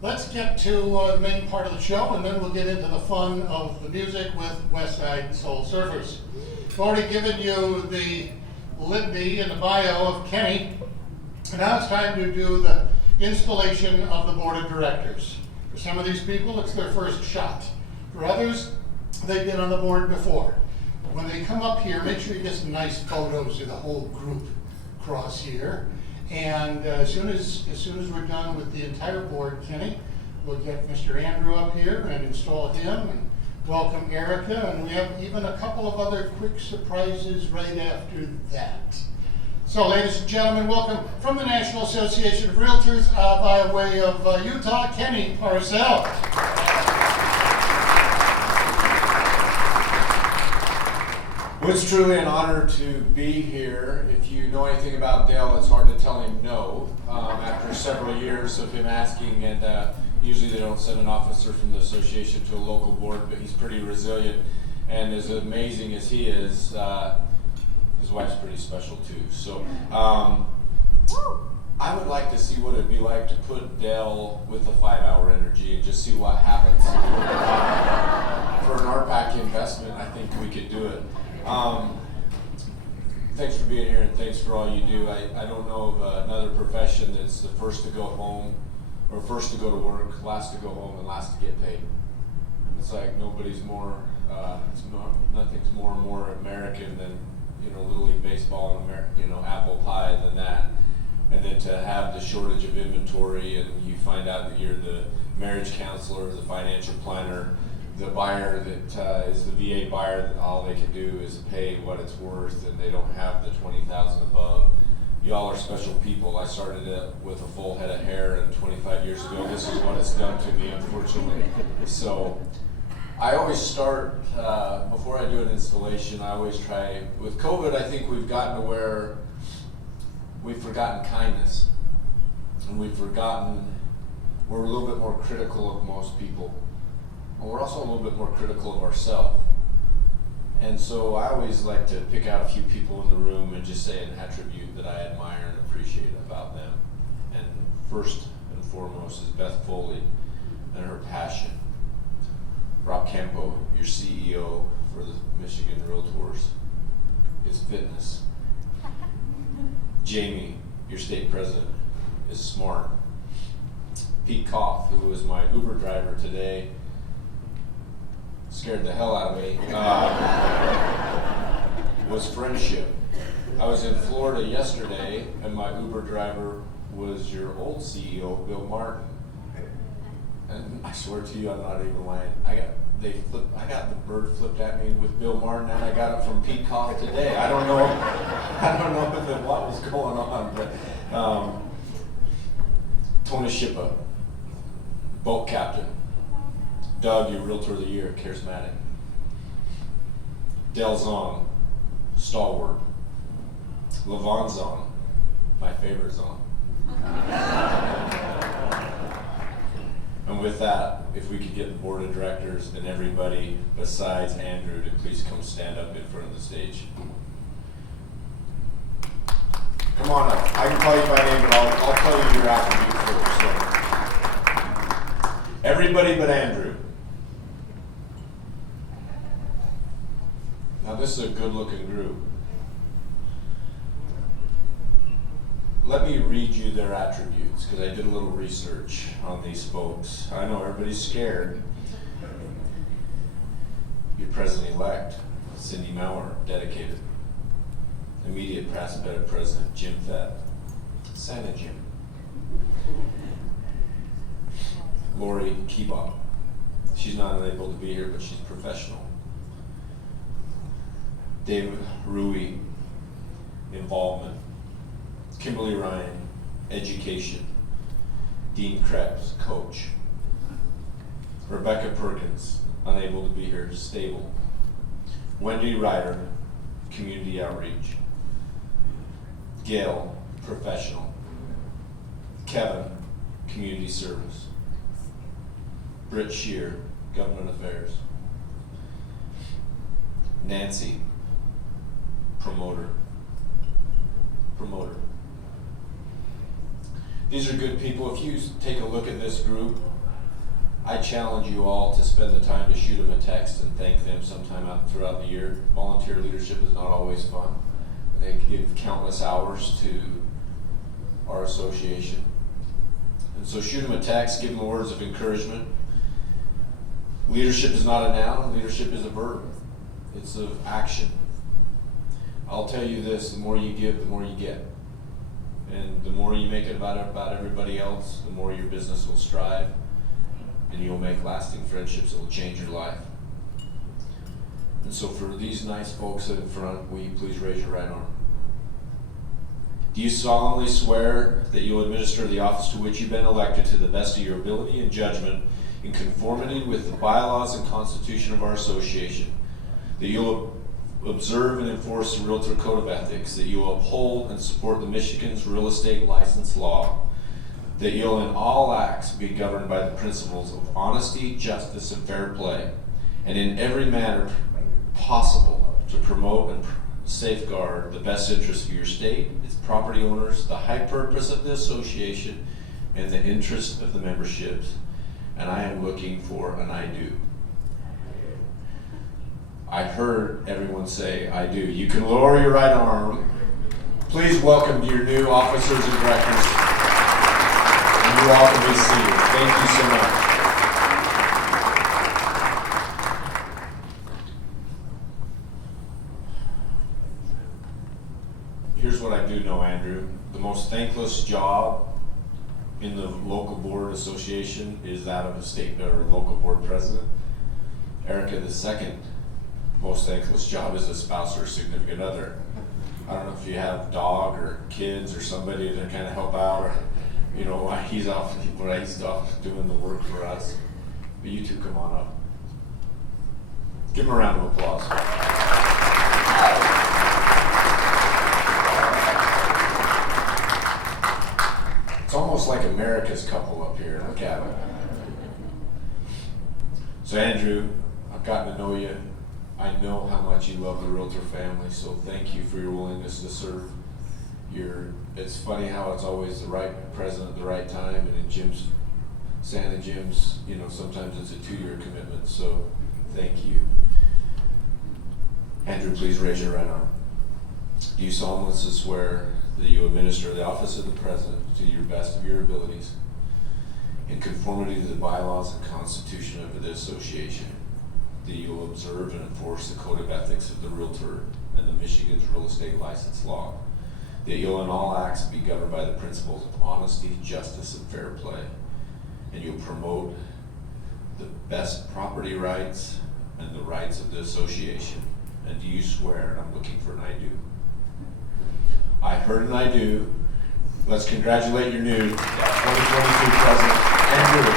Let's get to the main part of the show, and then we'll get into the fun of the music with West Side Soul Surfers. I've already given you the litany and the bio of Kenny, and now it's time to do the installation of the board of directors. For some of these people, it's their first shot. For others, they've been on the board before. When they come up here, make sure you get some nice photos of the whole group across here. And as soon as we're done with the entire board, Kenny, we'll get Mr. Andrew up here and install him and welcome Erika. And we have even a couple of other quick surprises right after that. So ladies and gentlemen, welcome from the National Association of Realtors by way of Utah, Kenny Parcell. Well, it's truly an honor to be here. If you know anything about Dale, it's hard to tell him no after several years of him asking, and usually they don't send an officer from the association to a local board, but he's pretty resilient, and as amazing as he is, his wife's pretty special too. So I would like to see what it'd be like to put Dale with a 5-hour energy and just see what happens. For an RPAC investment, I think we could do it. Thanks for being here and thanks for all you do. I don't know of another profession that's the first to go home, or first to go to work, last to go home, and last to get paid. It's like nothing's more and more American than, Little League baseball and apple pie than that. And then to have the shortage of inventory, and you find out that you're the marriage counselor, the financial planner, the buyer that is the VA buyer, that all they can do is pay what it's worth, and they don't have the 20,000 above. Y'all are special people. I started with a full head of hair, and 25 years ago, this is what it's done to me, unfortunately. So I always start, before I do an installation, I always try, with COVID, I think we've gotten to where we've forgotten kindness, and we're a little bit more critical of most people. And we're also a little bit more critical of ourselves. And so I always like to pick out a few people in the room and just say an attribute that I admire and appreciate about them. And first and foremost is Beth Foley and her passion. Rob Campo, your CEO for the Michigan Realtors, his fitness. Jamie, your state president, is smart. Pete Koff, who was my Uber driver today, scared the hell out of me, was friendship. I was in Florida yesterday, and my Uber driver was your old CEO, Bill Martin. And I swear to you, I'm not even lying. I got the bird flipped at me with Bill Martin, and I got it from Pete Koff today. I don't know what was going on, but Tony Shippa, boat captain. Doug, your Realtor of the Year, charismatic. Del Zong, stalwart. Levon Zong, my favorite Zong. And with that, if we could get the board of directors and everybody besides Andrew to please come stand up in front of the stage. Come on up. I can call you by name, but I'll tell you your attributes first. So. Everybody but Andrew. Now this is a good-looking group. Let me read you their attributes, because I did a little research on these folks. I know everybody's scared. Your President-elect, Cindy Maurer, dedicated. Immediate past President, Jim Thett. Santa Jim. Lorie Kiebach. She's not able to be here, but she's professional. David Ruwe, involvement. Kimberly Ryan, education. Dean Kreps, coach. Rebecca Perkins, unable to be here, stable. Wendy Ryder, community outreach. Gail, professional. Kevin, community service. Brit Shearer, government affairs. Nancy, promoter. These are good people. If you take a look at this group, I challenge you all to spend the time to shoot them a text and thank them sometime out throughout the year. Volunteer leadership is not always fun. They give countless hours to our association. And so shoot them a text, give them words of encouragement. Leadership is not a noun, leadership is a verb. It's of action. I'll tell you this, the more you give, the more you get. And the more you make it about everybody else, the more your business will strive, and you'll make lasting friendships that will change your life. And so for these nice folks in front, will you please raise your right arm? Do you solemnly swear that you will administer the office to which you've been elected to the best of your ability and judgment in conformity with the bylaws and constitution of our association, that you'll observe and enforce the Realtor Code of Ethics, that you will uphold and support the Michigan's real estate license law, that you'll in all acts be governed by the principles of honesty, justice, and fair play, and in every manner possible to promote and safeguard the best interests of your state, its property owners, the high purpose of the association, and the interest of the memberships. And I am looking for an I do. I heard everyone say I do. You can lower your right arm. Please welcome your new officers and directors. And you all can be seated. Thank you so much. Here's what I do know, Andrew. The most thankless job in the local board association is that of a state or local board president. Erika, the second most thankless job is a spouse or significant other. I don't know if you have dog or kids or somebody to kind of help out, or you know why he's off doing the work for us. But you two come on up. Give him a round of applause. It's almost like America's couple up here. Look at it. So Andrew, I've gotten to know you. I know how much you love the Realtor family, so thank you for your willingness to serve. It's funny how it's always the right president at the right time, and in Santa Jim's, sometimes it's a 2-year commitment, so thank you. Andrew, please raise your right arm. Do you solemnly swear that you administer the office of the president to your best of your abilities in conformity to the bylaws and constitution of the association, that you will observe and enforce the code of ethics of the Realtor and the Michigan's real estate license law, that you'll in all acts be governed by the principles of honesty, justice, and fair play, and you'll promote the best property rights and the rights of the association? And do you swear, and I'm looking for an I do? I heard an I do. Let's congratulate your new 2022 president, Andrew.